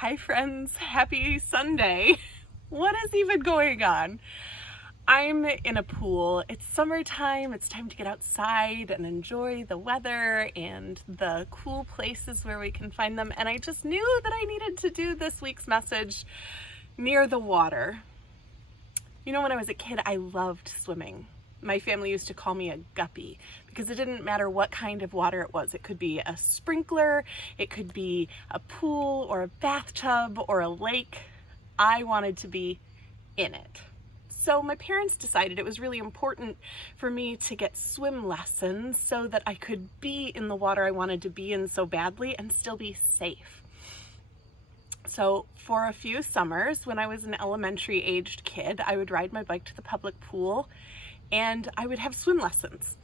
Hi friends, happy Sunday. What is even going on? I'm in a pool. It's summertime. It's time to get outside and enjoy the weather and the cool places where we can find them. And I just knew that I needed to do this week's message near the water. You know, when I was a kid, I loved swimming. My family used to call me a guppy because it didn't matter what kind of water it was. It could be a sprinkler, it could be a pool or a bathtub or a lake. I wanted to be in it. So my parents decided it was really important for me to get swim lessons so that I could be in the water I wanted to be in so badly and still be safe. So for a few summers, when I was an elementary aged kid, I would ride my bike to the public pool and I would have swim lessons.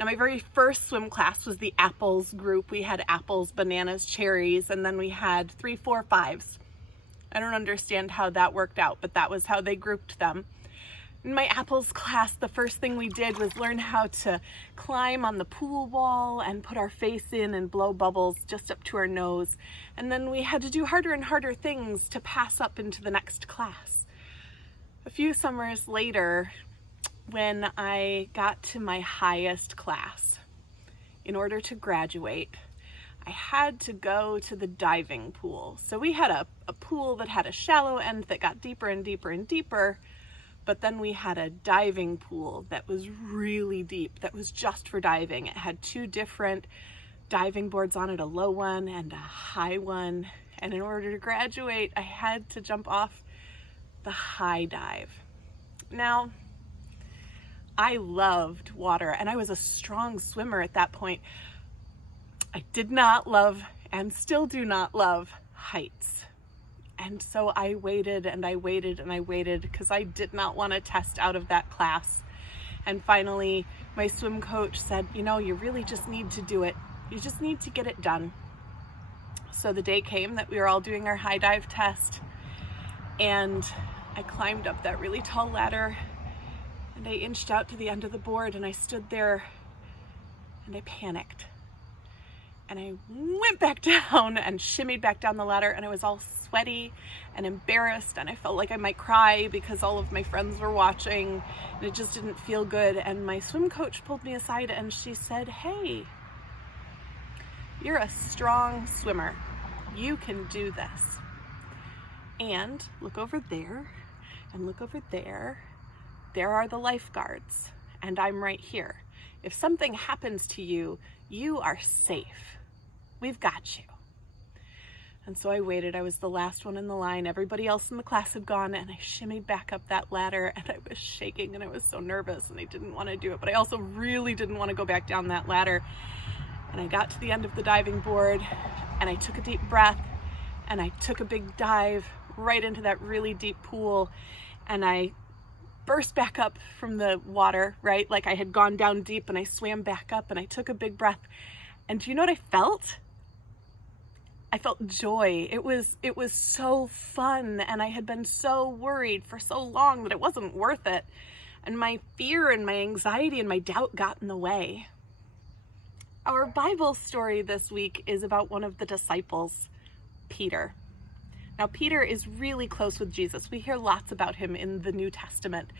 Now my very first swim class was the apples group. We had apples, bananas, cherries, and then we had 3, 4, 5s. I don't understand how that worked out, but that was how they grouped them. In my apples class, the first thing we did was learn how to climb on the pool wall and put our face in and blow bubbles just up to our nose. And then we had to do harder and harder things to pass up into the next class. A few summers later, when I got to my highest class, in order to graduate, I had to go to the diving pool. So we had a pool that had a shallow end that got deeper and deeper and deeper, but then we had a diving pool that was really deep, that was just for diving. It had 2 different diving boards on it, a low one and a high one. And in order to graduate, I had to jump off the high dive. Now, I loved water and I was a strong swimmer at that point. I did not love and still do not love heights. And so I waited and I waited and I waited because I did not want to test out of that class. And finally, my swim coach said, you know, you really just need to do it. You just need to get it done. So the day came that we were all doing our high dive test and I climbed up that really tall ladder and I inched out to the end of the board and I stood there and I panicked. And I went back down and shimmied back down the ladder and I was all sweaty and embarrassed and I felt like I might cry because all of my friends were watching and it just didn't feel good. And my swim coach pulled me aside and she said, hey, you're a strong swimmer. You can do this. And look over there and look over there. There are the lifeguards and I'm right here. If something happens to you, you are safe. We've got you. And so I waited. I was the last one in the line. Everybody else in the class had gone and I shimmied back up that ladder and I was shaking and I was so nervous and I didn't want to do it, but I also really didn't want to go back down that ladder. And I got to the end of the diving board and I took a deep breath and I took a big dive right into that really deep pool and I burst back up from the water, right? Like I had gone down deep and I swam back up and I took a big breath. And do you know what I felt? I felt joy. It was so fun and I had been so worried for so long that it wasn't worth it. And my fear and my anxiety and my doubt got in the way. Our Bible story this week is about one of the disciples, Peter. Now, Peter is really close with Jesus. We hear lots about him in the New Testament.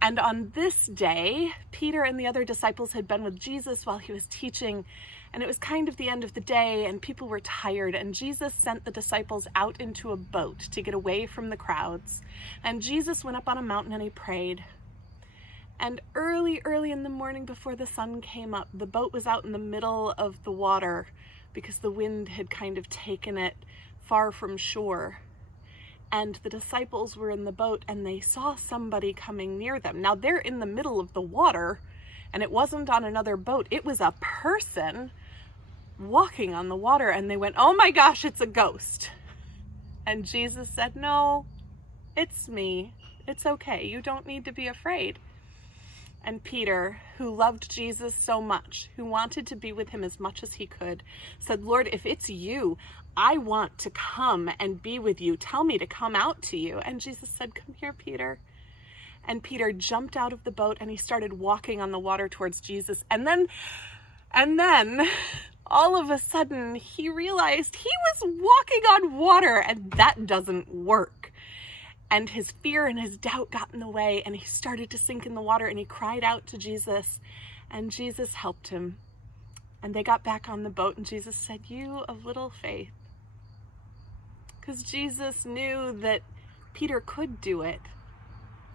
And on this day, Peter and the other disciples had been with Jesus while he was teaching, and it was kind of the end of the day, and people were tired, and Jesus sent the disciples out into a boat to get away from the crowds. And Jesus went up on a mountain and he prayed. And early in the morning before the sun came up, the boat was out in the middle of the water because the wind had kind of taken it far from shore. And the disciples were in the boat and they saw somebody coming near them. Now they're in the middle of the water and it wasn't on another boat. It was a person walking on the water and they went, oh my gosh, it's a ghost. And Jesus said, no, it's me. It's okay. You don't need to be afraid. And Peter, who loved Jesus so much, who wanted to be with him as much as he could, said, Lord, if it's you, I want to come and be with you. Tell me to come out to you. And Jesus said, come here, Peter. And Peter jumped out of the boat and he started walking on the water towards Jesus. And then all of a sudden he realized he was walking on water, and that doesn't work. And his fear and his doubt got in the way, and he started to sink in the water, and he cried out to Jesus, and Jesus helped him. And they got back on the boat, and Jesus said, "You of little faith." Because Jesus knew that Peter could do it.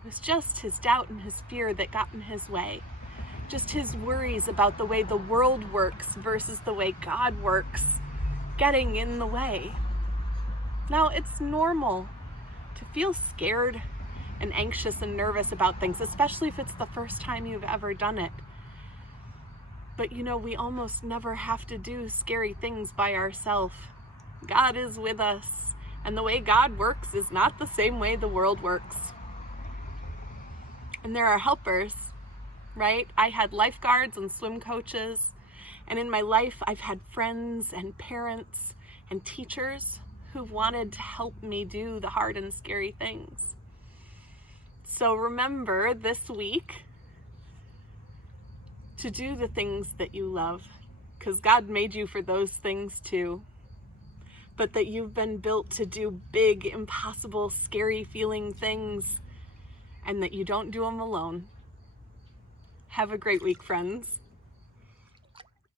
It was just his doubt and his fear that got in his way. Just his worries about the way the world works versus the way God works, getting in the way. Now, it's normal to feel scared and anxious and nervous about things, especially if it's the first time you've ever done it. But we almost never have to do scary things by ourselves. God is with us, and the way God works is not the same way the world works. And there are helpers, right? I had lifeguards and swim coaches, and in my life I've had friends and parents and teachers who've wanted to help me do the hard and scary things. So remember this week to do the things that you love, because God made you for those things too. But that you've been built to do big, impossible, scary feeling things, and that you don't do them alone. Have a great week, friends.